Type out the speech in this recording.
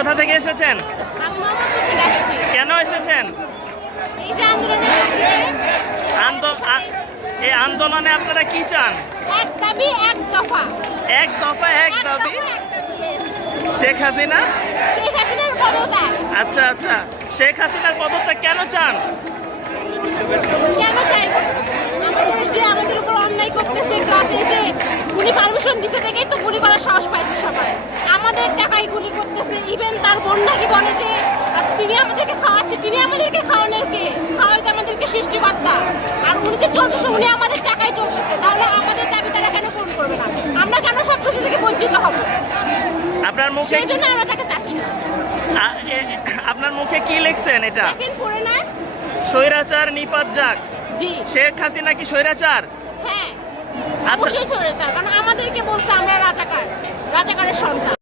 কোথা থেকে এসেছেন? আমি মোহাম্মদপুর থেকে আসছি। কেন এসেছেন? এই যে আন্দোলনের এই আন্দোলনে আপনারা কি চান? এক দাবি এক দফা। এক দফা এক দাবি। এক দাবি। শেখ হাসিনা। শেখ হাসিনার পদত্যাগ। আচ্ছা আচ্ছা, শেখ হাসিনার পদত্যাগ কেন চান? কেন চাইব? আমাদের উপর অন্যায় করতেছে, ক্লাসে যে গুলি পারমিশন দিছে থেকেই তো গুলি করার সাহস পাইছে সবাই। আমাদের টাকায় গুলি করতেছে। ইভেন তার বন্যাকে বলে যে তিনি আমাদেরকে খাওয়াচ্ছে, তিনি আমাদেরকে খাওয়ানোর কে? খাওয়াইতে আমাদেরকে সৃষ্টিকর্তা। আর উনি যে চলতেছে, উনি আমাদের টাকায় চলতেছে। তাহলে আমাদের দাবি তারা কেন পূরণ করবে না? আমরা কেন সব কিছু থেকে বঞ্চিত হব? আপনার মুখে সেই জন্য আমরা তাকে চাচ্ছি না। আপনার মুখে কি লিখছেন এটা? দেখেন পড়ে না। স্বৈরাচার নিপাত যাক। জি। শেখ হাসিনা কি স্বৈরাচার? হ্যাঁ, আচ্ছা। অবশ্যই চলে কারণ আমাদেরকে বলতে আমরা রাজাকার, রাজাকারের সন্তান।